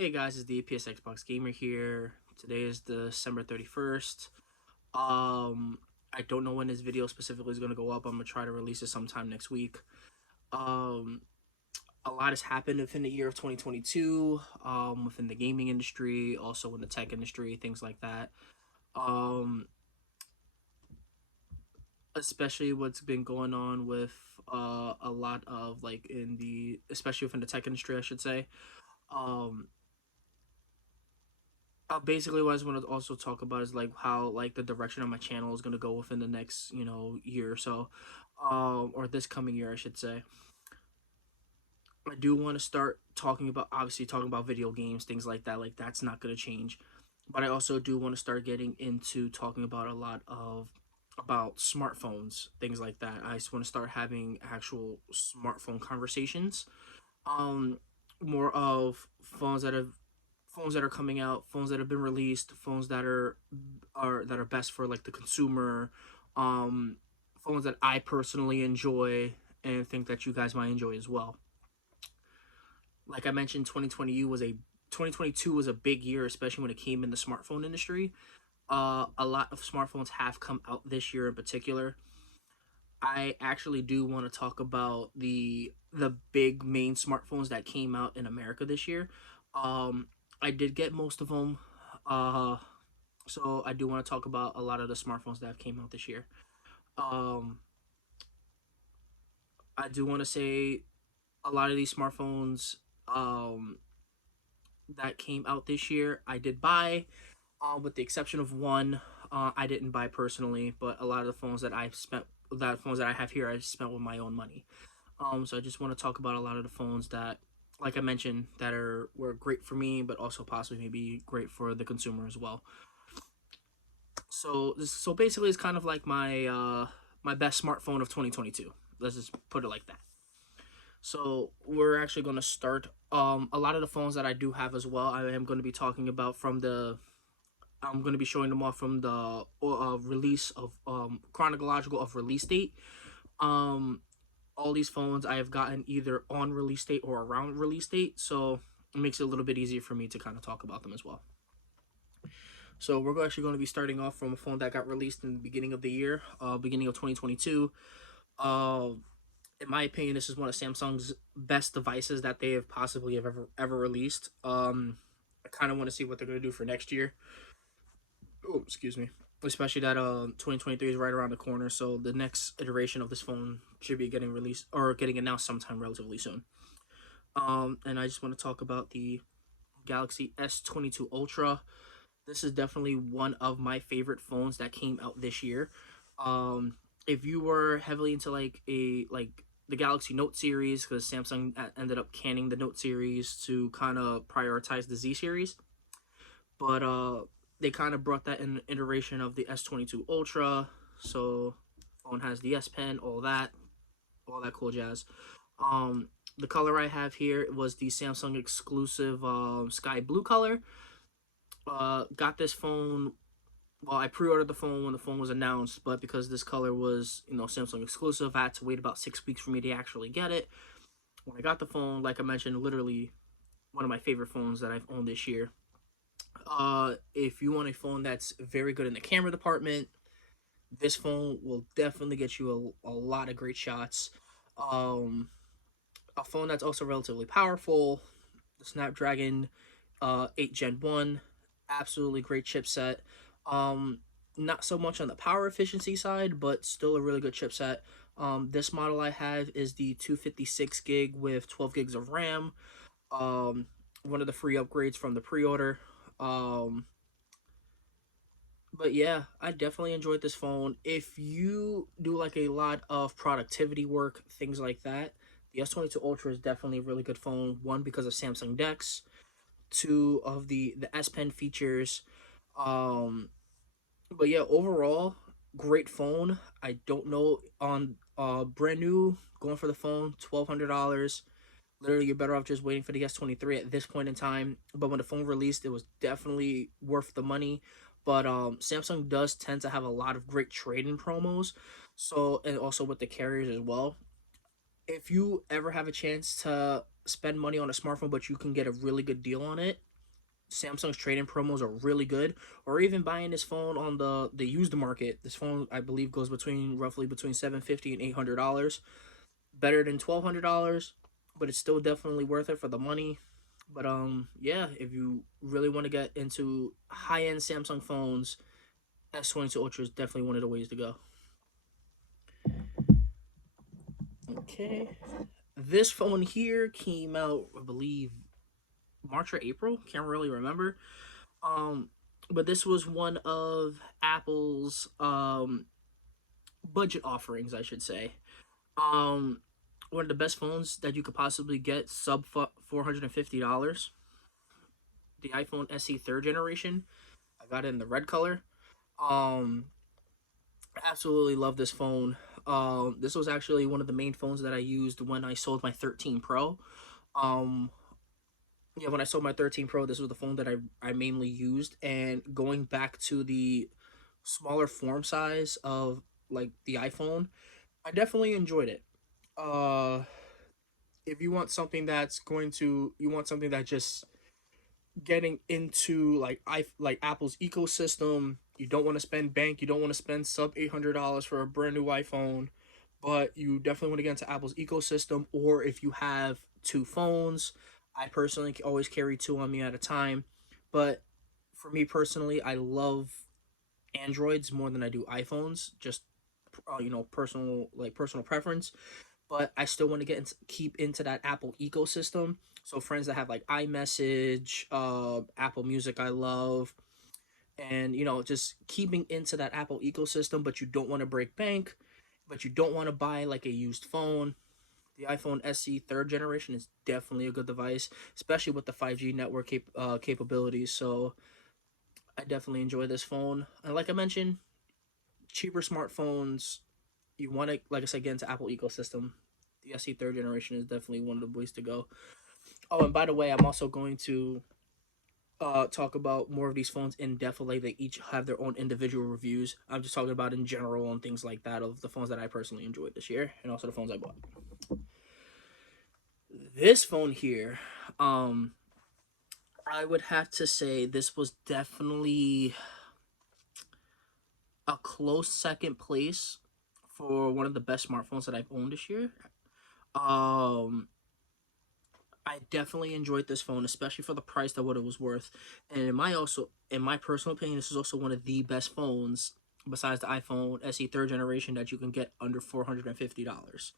Hey guys, it's the PS Xbox Gamer here. Today is December 31st. I don't know when this video specifically is going to go up. I'm going to try to release it sometime next week. Um, a lot has happened within the year of 2022, within the gaming industry, also in the tech industry, things like that. Um, Especially what's been going on with a lot of like especially within the tech industry, I should say. Um, Basically what I just want to also talk about is like how like the direction of my channel is going to go within the next year or so, or this coming year I should say. I do want to start talking about, obviously talking about video games, things like that. Like that's not going to change, but I also do want to start getting into talking about a lot of about smartphones, things like that. I just want to start having actual smartphone conversations, um more of phones that are coming out, phones that have been released, phones that are best for like the consumer, um, phones that I personally enjoy and think that you guys might enjoy as well. Like I mentioned, 2022 was a big year, especially when it came in the smartphone industry. A lot of smartphones have come out this year in particular. I actually do want to talk about the big main smartphones that came out in America this year. Um, I did get most of them. Uh, so I do want to talk about a lot of the smartphones that have came out this year. Um, I do want to say a lot of these smartphones um, that came out this year, I did buy, with the exception of one. I didn't buy personally, but a lot of the phones that I have here, I spent with my own money. So I just want to talk about a lot of the phones that, like I mentioned, that were great for me, but also possibly maybe great for the consumer as well. So basically, it's kind of like my best smartphone of 2022. Let's just put it like that. So we're actually going to start a lot of the phones that I do have as well. I am going to be talking about from the I'm going to be showing them off from the release of chronological of release date. Um, all these phones I have gotten either on release date or around release date, so it makes it a little bit easier for me to kind of talk about them as well. So we're actually going to be starting off from a phone that got released in the beginning of the year, beginning of 2022. Uh, in my opinion, this is one of Samsung's best devices that they have possibly have ever released. I kind of want to see what they're going to do for next year. Oh, excuse me. Especially that 2023 is right around the corner, so the next iteration of this phone should be getting released or getting announced sometime relatively soon. And I just want to talk about the Galaxy S22 Ultra. This is definitely one of my favorite phones that came out this year. Um, if you were heavily into like the Galaxy Note series, because Samsung ended up canning the Note series to kind of prioritize the Z series, but they kind of brought that in an iteration of the S22 Ultra. So phone has the S Pen, all that cool jazz. Um, the color I have here was the Samsung exclusive sky blue color. Got this phone. Well, I pre-ordered the phone when the phone was announced, but because this color was Samsung exclusive, I had to wait about 6 weeks for me to actually get it. When I got the phone, like I mentioned, literally one of my favorite phones that I've owned this year. If you want a phone that's very good in the camera department, this phone will definitely get you a lot of great shots. Um, a phone that's also relatively powerful, the Snapdragon 8 Gen 1, absolutely great chipset. Um, Not so much on the power efficiency side, but still a really good chipset. This model I have is the 256 gig with 12 gigs of RAM. Um, One of the free upgrades from the pre-order. Um, but yeah, I definitely enjoyed this phone. If you do like a lot of productivity work, things like that, the S22 Ultra is definitely a really good phone. One, because of Samsung Dex. Two, of the S Pen features. Um, but yeah, overall, great phone. I don't know on brand new going for the phone, $1,200. Literally, you're better off just waiting for the S23 at this point in time. But when the phone released, it was definitely worth the money. But Samsung does tend to have a lot of great trade-in promos. So, and also with the carriers as well. If you ever have a chance to spend money on a smartphone, but you can get a really good deal on it, Samsung's trade-in promos are really good, or even buying this phone on the used market. This phone I believe goes between roughly between 750 and $800. Better than $1,200, but it's still definitely worth it for the money. But yeah, if you really want to get into high-end Samsung phones, S22 Ultra is definitely one of the ways to go. Okay. This phone here came out, I believe, March or April. Can't really remember. Um, but this was one of Apple's budget offerings, I should say. Um, One of the best phones that you could possibly get, sub $450. The iPhone SE third generation. I got it in the red color. Um, Absolutely love this phone. This was actually one of the main phones that I used when I sold my 13 Pro. Um, yeah, when I sold my 13 Pro, this was the phone that I mainly used. And going back to the smaller form size of like the iPhone, I definitely enjoyed it. Uh, if you want something you want something that just getting into like Apple's ecosystem. You don't want to spend bank. You don't want to spend sub $800 for a brand new iPhone, but you definitely want to get into Apple's ecosystem. Or if you have two phones, I personally always carry two on me at a time. But for me personally, I love Androids more than I do iPhones. Just personal preference, but I still want to keep into that Apple ecosystem. So friends that have like iMessage, Apple Music, I love, and just keeping into that Apple ecosystem. But you don't want to break bank, but you don't want to buy like a used phone. The iPhone SE third generation is definitely a good device, especially with the 5G network capabilities. So I definitely enjoy this phone. And like I mentioned, cheaper smartphones, you want to, like I said, get into Apple ecosystem. The SE third generation is definitely one of the ways to go. Oh, and by the way, I'm also going to talk about more of these phones in depth. Like they each have their own individual reviews. I'm just talking about in general and things like that of the phones that I personally enjoyed this year, and also the phones I bought. This phone here, um, I would have to say this was definitely a close second place for one of the best smartphones that I've owned this year. Um, I definitely enjoyed this phone, especially for the price that what it was worth. And in my personal opinion, this is also one of the best phones besides the iPhone SE third generation that you can get under $450.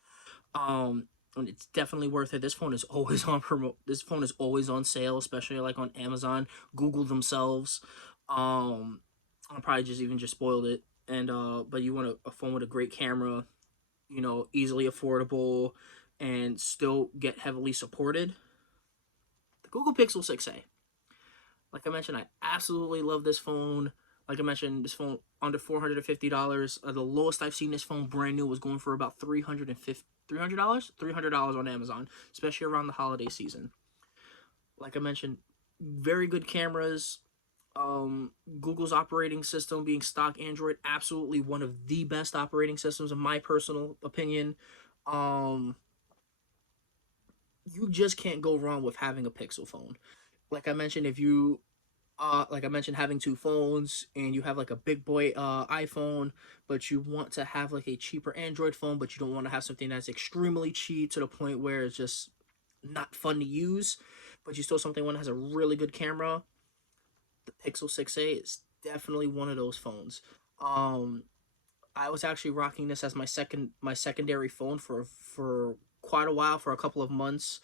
And it's definitely worth it. This phone is always on promo. This phone is always on sale, especially like on Amazon, Google themselves. I probably just spoiled it. And but you want a phone with a great camera, easily affordable, and still get heavily supported. The Google Pixel 6a. Like I mentioned, I absolutely love this phone. Like I mentioned, this phone under $450. The lowest I've seen this phone brand new was going for about $300 $300 on Amazon, especially around the holiday season. Like I mentioned, very good cameras. Google's operating system being stock Android, absolutely one of the best operating systems in my personal opinion. Um, you just can't go wrong with having a Pixel phone. Like I mentioned, if you like I mentioned, having two phones and you have like a big boy iPhone, but you want to have like a cheaper Android phone, but you don't want to have something that's extremely cheap to the point where it's just not fun to use, but you still something one that has a really good camera. The Pixel 6a is definitely one of those phones. Um, I was actually rocking this as my secondary phone for quite a while, for a couple of months.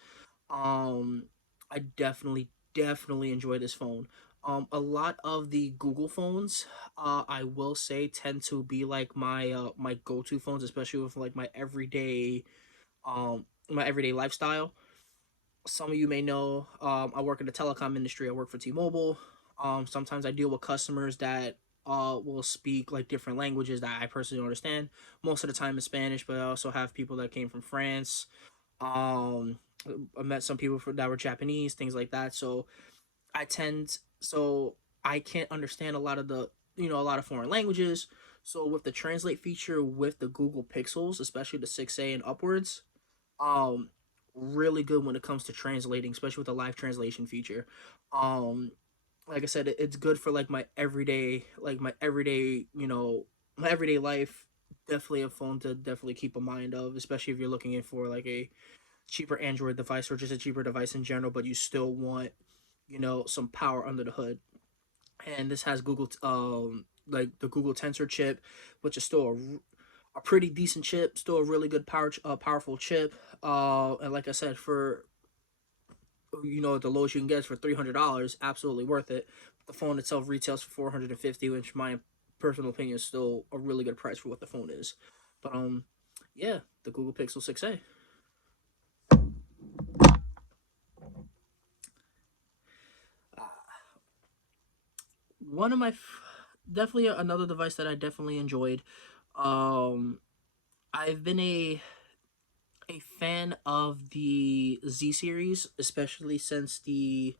Um, I definitely enjoy this phone. A lot of the Google phones, I will say, tend to be like my go to phones, especially with like my everyday lifestyle. Some of you may know, I work in the telecom industry. I work for T-Mobile. Sometimes I deal with customers that will speak like different languages that I personally don't understand. Most of the time in Spanish, but I also have people that came from France. Um, I met some people that were Japanese, things like that. So I can't understand a lot of a lot of foreign languages. So with the translate feature with the Google Pixels, especially the 6a and upwards, really good when it comes to translating, especially with the live translation feature. Um, like I said, it's good for like my everyday, my everyday life. Definitely a phone to definitely keep a mind of, especially if you're looking in for like a cheaper Android device or just a cheaper device in general, but you still want, some power under the hood. And this has like the Google Tensor chip, which is still a pretty decent chip, still a really good powerful chip. And like I said, for the lowest you can get is for $300, absolutely worth it. The phone itself retails for 450, which my personal opinion is still a really good price for what the phone is. But yeah, the Google Pixel 6a. One of my definitely another device that I definitely enjoyed. Um, I've been a fan of the Z series, especially since the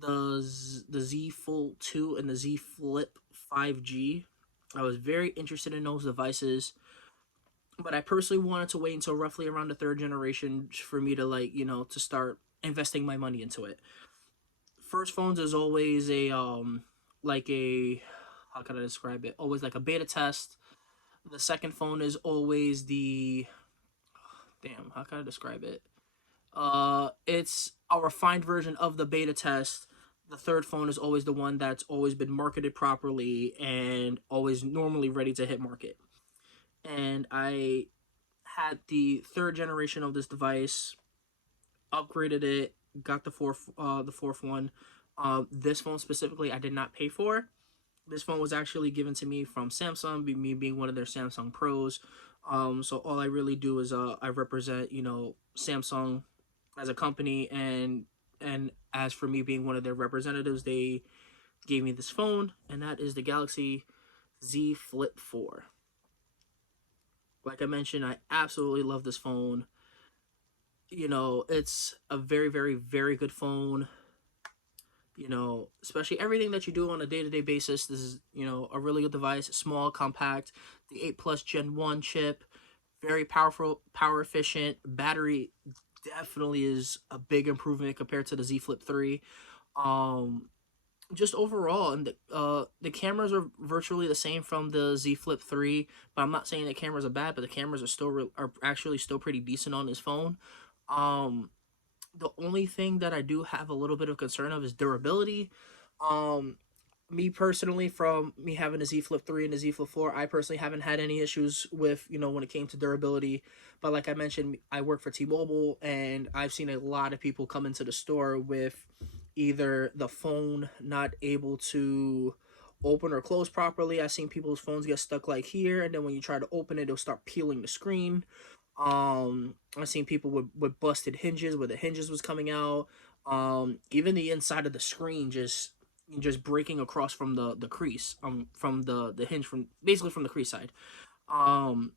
Z Fold 2 and the Z Flip 5G. I was very interested in those devices, but I personally wanted to wait until roughly around the third generation for me to to start investing my money into it. First phones is always a like a how can I describe it? Always like a beta test. The second phone is always the damn, how can I describe it? It's a refined version of the beta test. The third phone is always the one that's always been marketed properly and always normally ready to hit market. And I had the third generation of this device, upgraded it, got the fourth one. This phone specifically, I did not pay for. This phone was actually given to me from Samsung, me being one of their Samsung pros. So all I really do is I represent Samsung as a company, and as for me being one of their representatives, they gave me this phone, and that is the Galaxy Z Flip 4. Like I mentioned, I absolutely love this phone. It's a very, very, very good phone. Especially everything that you do on a day-to-day basis. This is, a really good device, small, compact, the 8 Plus Gen 1 chip, very powerful, power efficient. Battery definitely is a big improvement compared to the Z Flip 3. Um, just overall, and the cameras are virtually the same from the Z Flip 3, but I'm not saying the cameras are bad, but the cameras are actually still pretty decent on this phone. Um, the only thing that I do have a little bit of concern of is durability. Um, Me personally, from me having a Z Flip 3 and a Z Flip 4, I personally haven't had any issues with, when it came to durability. But like I mentioned, I work for T-Mobile, and I've seen a lot of people come into the store with either the phone not able to open or close properly. I've seen people's phones get stuck like here, and then when you try to open it, it'll start peeling the screen. I've seen people with busted hinges where the hinges was coming out. Even the inside of the screen just breaking across from the crease. From the hinge, from basically from the crease side. Um,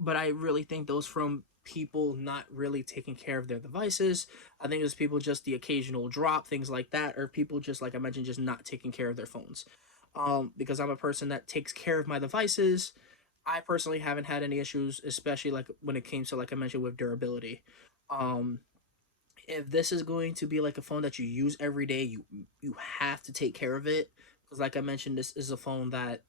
but I really think those from people not really taking care of their devices. I think it's people just the occasional drop, things like that, or people just like I mentioned, just not taking care of their phones. Because I'm a person that takes care of my devices. I personally haven't had any issues, especially like when it came to like I mentioned with durability. Um, if this is going to be like a phone that you use every day, you have to take care of it because like I mentioned, this is a phone that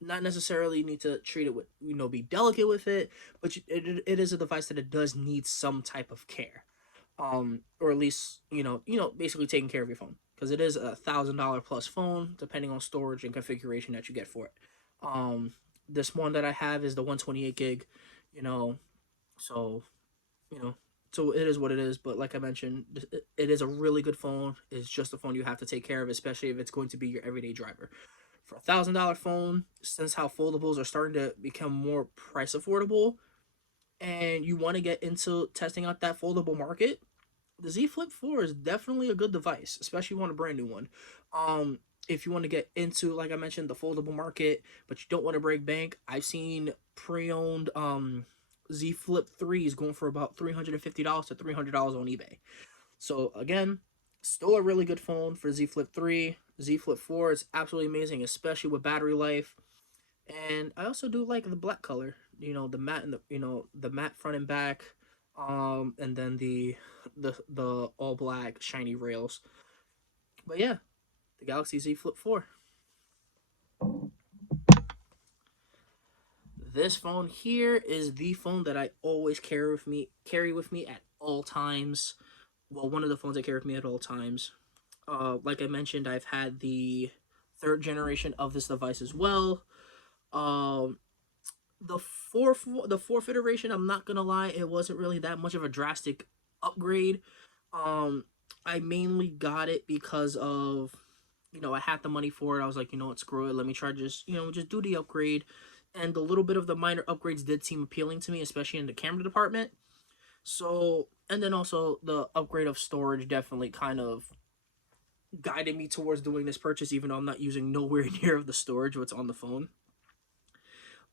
not necessarily need to treat it with be delicate with it, but it is a device that it does need some type of care, or at least basically taking care of your phone because it is $1,000 plus phone depending on storage and configuration that you get for it. um this one that I have is the 128 gig, you know so you know so it is what it is, but like I mentioned, it is a really good phone. It's just a phone you have to take care of, especially if it's going to be your everyday driver. For $1,000 phone, since how foldables are starting to become more price affordable, and you want to get into testing out that foldable market, the Z Flip 4 is definitely a good device, especially if you want a brand new one. Um, if you want to get into, like I mentioned, the foldable market, but you don't want to break bank, I've seen pre-owned Z Flip 3s going for about $350 to $300 on eBay. So again, still a really good phone for Z Flip 3. Z Flip 4 is absolutely amazing, especially with battery life. And I also do like the black color, the matte and the matte front and back. and then the all black shiny rails. But yeah, the Galaxy Z Flip 4. This phone here is the phone that I always carry with me at all times. Well, one of the phones I carry with me at all times. Like I mentioned, I've had the third generation of this device as well. Um, the fourth iteration, I'm not gonna lie, it wasn't really that much of a drastic upgrade. Um, I mainly got it because of, I had the money for it. I was like, you know what, screw it. Let me try just do the upgrade. And a little bit of the minor upgrades did seem appealing to me, especially in the camera department. So, and then also the upgrade of storage definitely kind of guided me towards doing this purchase, even though I'm not using nowhere near of the storage what's on the phone.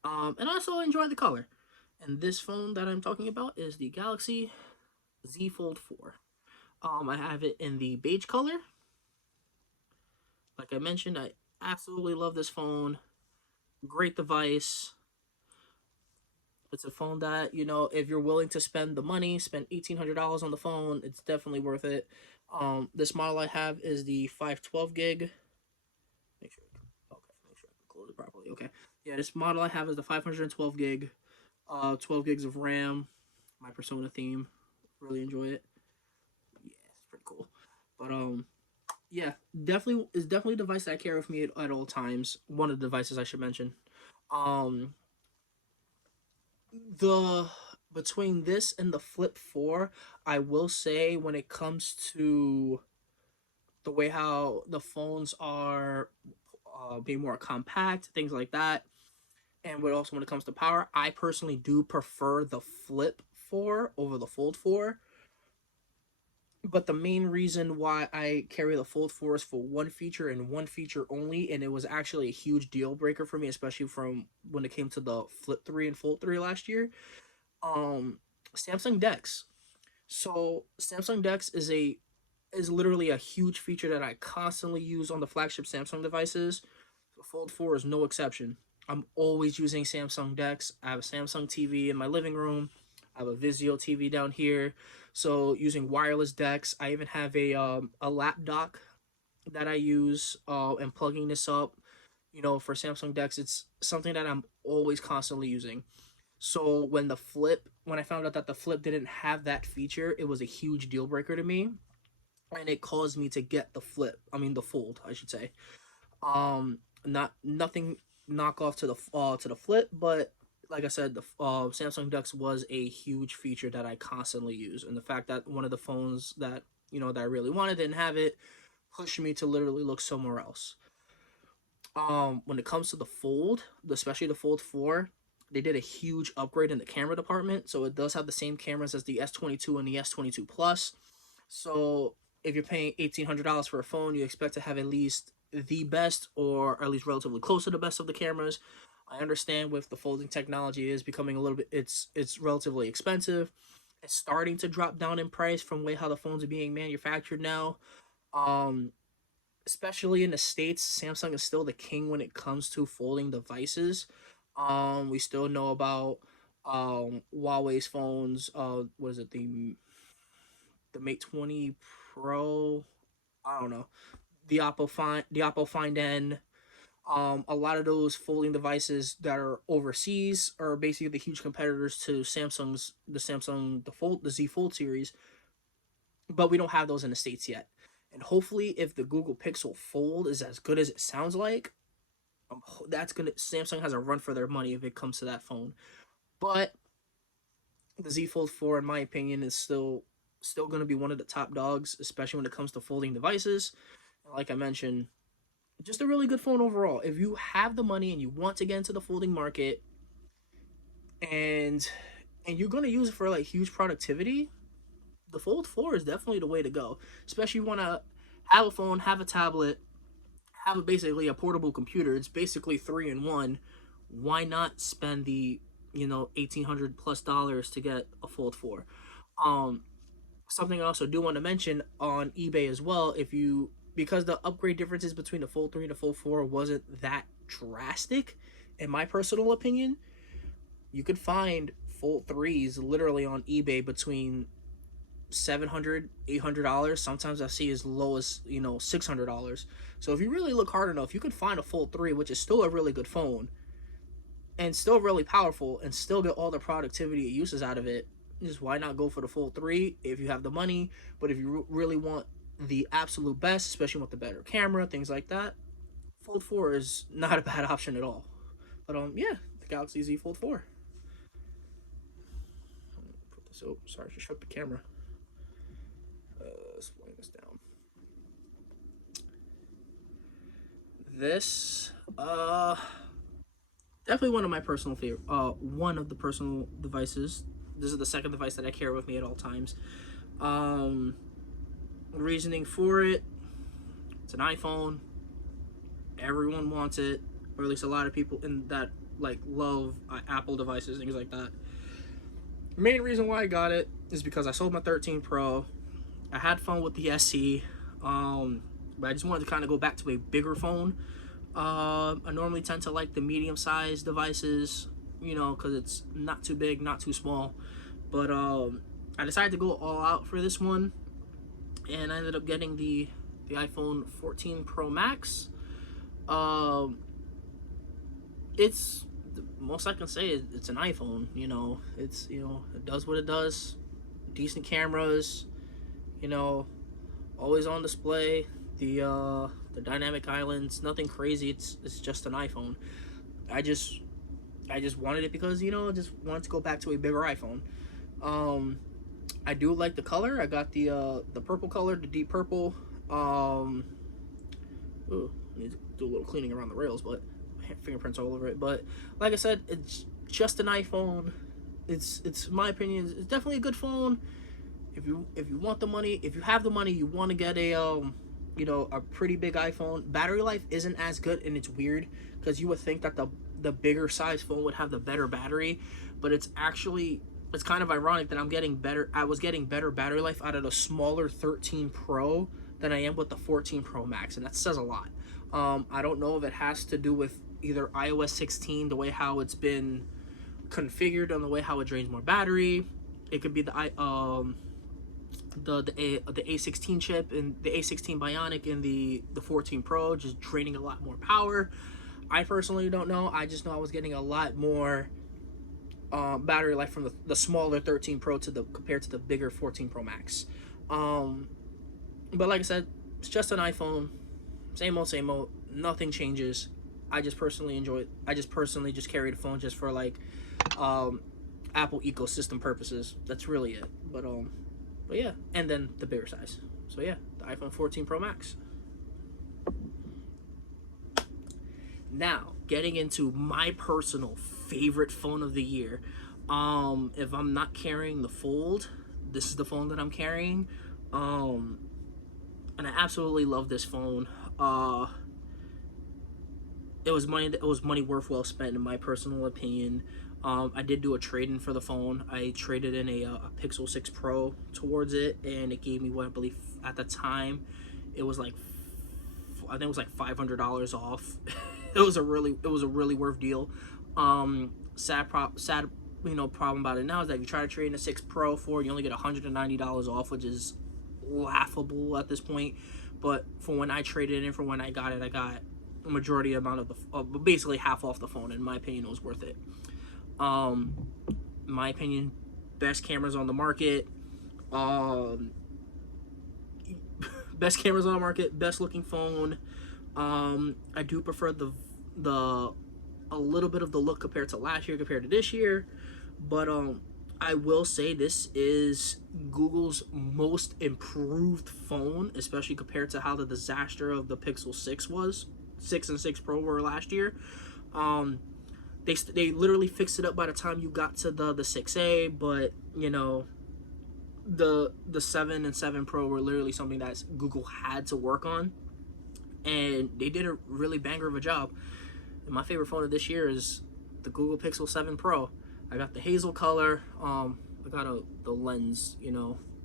And I also enjoy the color. And this phone that I'm talking about is the Galaxy Z Fold 4. I have it in the beige color. Like I mentioned, I absolutely love this phone. Great device. It's a phone that, if you're willing to spend the money, spend $1,800 on the phone, it's definitely worth it. This model I have is the 512 gig. Make sure, make sure I can close it properly. Okay. Yeah, this model I have is the 512 gig, 12 gigs of RAM, my Persona theme. Really enjoy it. Yeah, it's pretty cool. But yeah, definitely a device that I carry with me at all times. One of the devices I should mention. Um, the Between this and the Flip 4, I will say when it comes to the way how the phones are being more compact, things like that, and when it comes to power, I personally do prefer the Flip 4 over the Fold 4. But the main reason why I carry the Fold 4 is for one feature and one feature only, and it was actually a huge deal breaker for me, especially from when it came to the Flip 3 and Fold 3 last year. Um, Samsung Dex. So Samsung Dex is literally a huge feature that I constantly use on the flagship Samsung devices. The Fold 4 is no exception. I'm always using Samsung Dex. I have a Samsung TV in my living room. I have a Vizio TV down here. So using wireless Dex, I even have a lap dock that I use and plugging this up. For Samsung Dex, it's something that I'm always constantly using. So when I found out that the Flip didn't have that feature, it was a huge deal breaker to me, and it caused me to get the Fold, I should say. Not nothing knockoff to the Flip, but like I said, the Samsung Dex was a huge feature that I constantly use, and the fact that one of the phones that I really wanted didn't have it pushed me to literally look somewhere else. When it comes to the Fold, especially the Fold 4, they did a huge upgrade in the camera department, so it does have the same cameras as the S22 and the S22 Plus. So if you're paying $1,800 for a phone, you expect to have at least the best, or at least relatively close to the best of the cameras. I understand with the folding technology, it is becoming a little bit, it's relatively expensive. It's starting to drop down in price from way how the phones are being manufactured now. Um, Especially in the States, Samsung is still the king when it comes to folding devices. We still know about Huawei's phones. What is it, the Mate 20 Pro? I don't know. The Oppo Find N. A lot of those folding devices that are overseas are basically the huge competitors to the Z Fold series, but we don't have those in the States yet. And hopefully, if the Google Pixel Fold is as good as it sounds like, that's gonna Samsung has a run for their money if it comes to that phone. But the Z Fold 4, in my opinion, is still going to be one of the top dogs, especially when it comes to folding devices. Like I mentioned, just a really good phone overall. If you have the money and you want to get into the folding market, and you're going to use it for like huge productivity, the Fold 4 is definitely the way to go. Especially if you want to have a phone, have a tablet, basically a portable computer. It's basically three in one. Why not spend the $1,800+ to get a Fold 4? Um, Something I also do want to mention on eBay as well, because the upgrade differences between the Fold 3 and the Fold 4 wasn't that drastic, in my personal opinion, you could find Fold 3s literally on eBay between $700, $800. Sometimes I see as low as, $600. So if you really look hard enough, you can find a Fold 3, which is still a really good phone and still really powerful and still get all the productivity it uses out of it. Just why not go for the Fold 3 if you have the money? But if you really want the absolute best, especially with the better camera, things like that, Fold 4 is not a bad option at all. But yeah, the Galaxy Z Fold 4. Put this. Oh, sorry, I shut the camera. Slowing this down. This definitely one of my personal favorite. One of the personal devices. This is the second device that I carry with me at all times. Reasoning for it: it's an iPhone. Everyone wants it, or at least a lot of people in that love Apple devices, things like that. The main reason why I got it is because I sold my 13 Pro. I had fun with the SE, but I just wanted to kind of go back to a bigger phone. I normally tend to like the medium-sized devices, because it's not too big, not too small. But I decided to go all out for this one, and I ended up getting the iPhone 14 Pro Max. It's the most I can say is it's an iPhone. It's it does what it does. Decent cameras. Always on display. The dynamic islands, nothing crazy. It's just an iPhone. I just wanted it because just wanted to go back to a bigger iPhone. I do like the color. I got the purple color, the deep purple. Ooh, need to do a little cleaning around the rails, but fingerprints all over it. But like I said, it's just an iPhone. It's my opinion. It's definitely a good phone. If you want the money, if you have the money, you want to get a pretty big iPhone. Battery life isn't as good, and it's weird because you would think that the bigger size phone would have the better battery, but it's kind of ironic that I was getting better battery life out of the smaller 13 Pro than I am with the 14 Pro Max, and that says a lot. I don't know if it has to do with either iOS 16, the way how it's been configured, and the way how it drains more battery. It could be the A16 chip and the A16 Bionic and the 14 Pro just draining a lot more power. I personally don't know. I just know I was getting a lot more battery life from the smaller 13 Pro compared to the bigger 14 Pro Max. But like I said, it's just an iPhone. Same old. Nothing changes. I just personally enjoy it. I just personally just carry the phone just for Apple ecosystem purposes. That's really it. But yeah, and then the bigger size. So yeah, the iPhone 14 Pro Max. Now, getting into my personal favorite phone of the year. If I'm not carrying the Fold, this is the phone that I'm carrying. And I absolutely love this phone. It was money worth well spent in my personal opinion. I did do a trade-in for the phone. I traded in a Pixel 6 Pro towards it, and it gave me what I believe at the time it was I think it was $500 off. It was a really worth deal. Sad problem about it now is that if you try to trade in a 6 Pro for it, you only get $190 off, which is laughable at this point. But for when I traded in, for when I got it, I got a majority amount of basically half off the phone. In my opinion, it was worth it. In my opinion, best cameras on the market. Best cameras on the market, best looking phone. I do prefer a little bit of the look compared to last year, compared to this year, but I will say this is Google's most improved phone, especially compared to how the disaster of the Pixel 6 and 6 Pro were last year. They literally fixed it up by the time you got to the 6A, but the 7 and 7 Pro were literally something that Google had to work on, and they did a really banger of a job. And my favorite phone of this year is the Google Pixel 7 Pro. I got the hazel color. I got the lens,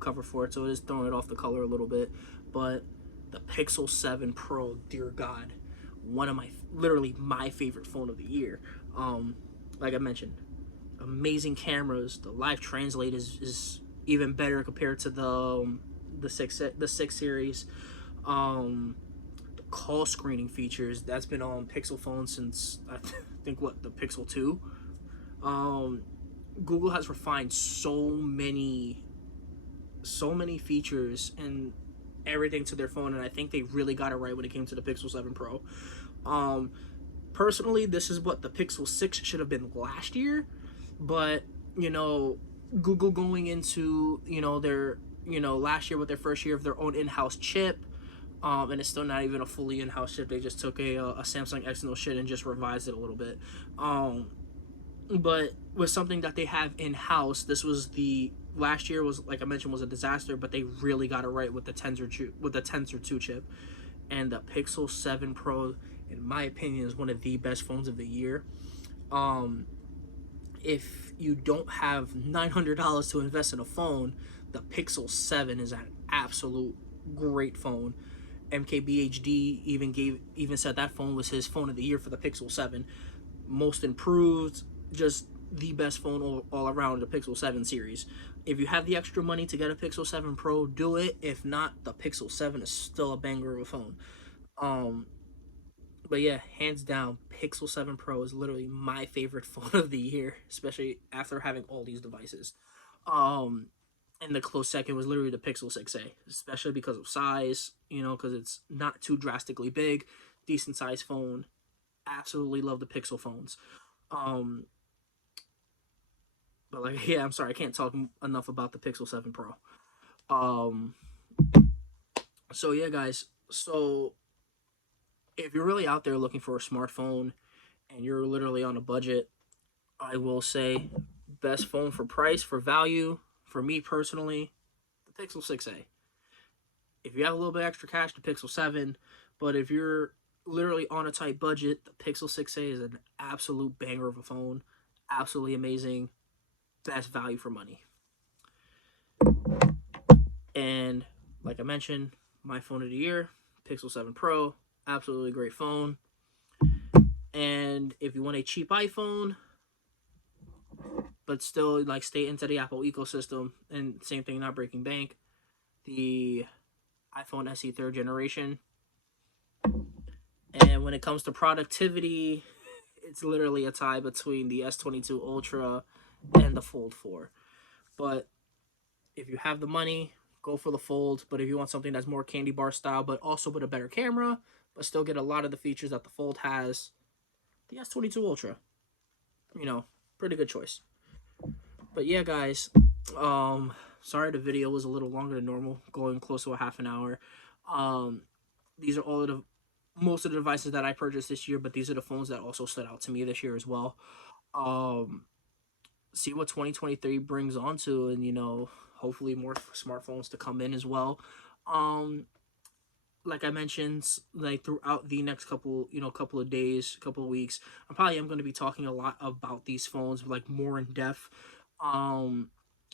cover for it, so it is throwing it off the color a little bit. But the Pixel 7 Pro, dear God, literally my favorite phone of the year. Like I mentioned, amazing cameras. The live translate is even better compared to the six series. The call screening features, that's been on Pixel phones since I think what, the Pixel 2. Google has refined so many features and everything to their phone, and I think they really got it right when it came to the Pixel 7 Pro. Personally, this is what the Pixel 6 should have been last year, but you know, Google going into, you know, their, you know, last year with their first year of their own in-house chip, and it's still not even a fully in-house chip. They just took a Samsung Exynos shit and just revised it a little bit. But with something that they have in-house, this was the last year was, like I mentioned, was a disaster, but they really got it right with the Tensor 2 chip. And the Pixel 7 Pro, in my opinion, is one of the best phones of the year. If you don't have $900 to invest in a phone, the Pixel 7 is an absolute great phone. MKBHD even said that phone was his phone of the year for the Pixel 7. Most improved, just the best phone all around, the Pixel 7 series. If you have the extra money to get a Pixel 7 Pro, do it. If not, the Pixel 7 is still a banger of a phone. But yeah, hands down, Pixel 7 Pro is literally my favorite phone of the year, especially after having all these devices. And the close second was literally the Pixel 6a, especially because of size, you know, because it's not too drastically big, decent size phone. Absolutely love the Pixel phones. But like, yeah, I'm sorry, I can't talk enough about the Pixel 7 Pro. So yeah, guys. So if you're really out there looking for a smartphone and you're literally on a budget, I will say best phone for price, for value, for me personally, the Pixel 6a. If you have a little bit extra cash, the Pixel 7. But if you're literally on a tight budget, the Pixel 6a is an absolute banger of a phone. Absolutely amazing. Best value for money. And like I mentioned, my phone of the year, Pixel 7 Pro. Absolutely great phone. And if you want a cheap iPhone, but still like stay into the Apple ecosystem, and same thing, not breaking bank, the iPhone SE 3rd generation. And when it comes to productivity, it's literally a tie between the S22 Ultra and the Fold 4. But if you have the money, go for the Fold. But if you want something that's more candy bar style, but also with a better camera, but still get a lot of the features that the Fold has, the S22 Ultra, you know, pretty good choice. But yeah, guys, sorry the video was a little longer than normal, going close to a half an hour. These are all of the most of the devices that I purchased this year, but these are the phones that also stood out to me this year as well. See what 2023 brings onto, and you know, hopefully more smartphones to come in as well. Like I mentioned, like throughout the next couple of days, couple of weeks, I probably am going to be talking a lot about these phones, like more in depth.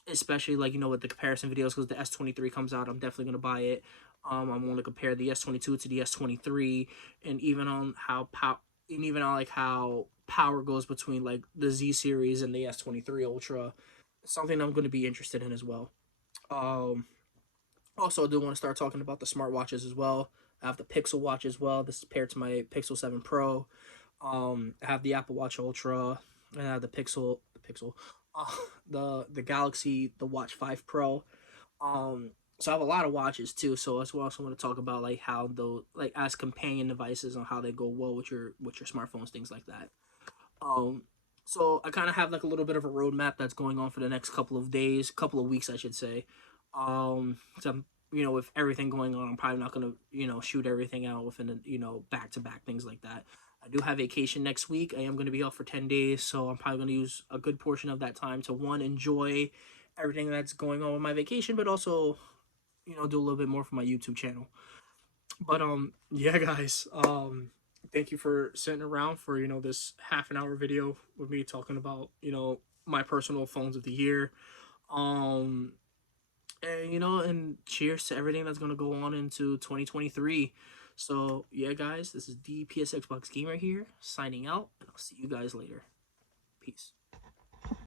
Especially like, you know, with the comparison videos, because the S23 comes out, I'm definitely going to buy it. I want to compare the S22 to the S23, and even on how power goes between like the Z series and the S23 Ultra. Something I'm going to be interested in as well. Also, I do want to start talking about the smartwatches as well. I have the Pixel Watch as well. This is paired to my Pixel 7 Pro. I have the Apple Watch Ultra, and I have the Galaxy, the Watch 5 Pro. So I have a lot of watches too. So that's what I also want to talk about, like how those, like as companion devices, on how they go well with your smartphones, things like that. So I kind of have like a little bit of a roadmap that's going on for the next couple of days, couple of weeks, I should say. So I'm, you know, with everything going on, I'm probably not gonna, you know, shoot everything out within, you know, back to back, things like that. I do have vacation next week. I am going to be off for 10 days, so I'm probably going to use a good portion of that time to, one, enjoy everything that's going on with my vacation, but also, you know, do a little bit more for my YouTube channel. But yeah, guys, thank you for sitting around for, you know, this half an hour video with me talking about, you know, my personal phones of the year. And you know, and cheers to everything that's going to go on into 2023. So yeah, guys, this is the PSX Box Gamer here, signing out, and I'll see you guys later. Peace.